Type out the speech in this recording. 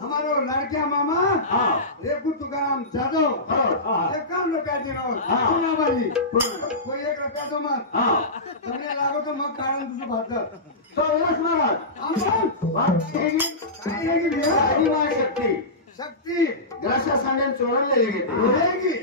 हमारो लड़किया मामा रेपू तुकाराम जादव एकाउंट रुपया दिनो पुन्हा बाजी कोई 1 रुपया तो मत તમને લાગો તો મગ કારણ તું ભાત તો એસ મહારાજ આમ વાત કેગી કાઈ હેગી વિહારી માં શક્તિ શક્તિ ગ્રાસા સાંડે ચોરણ લેગી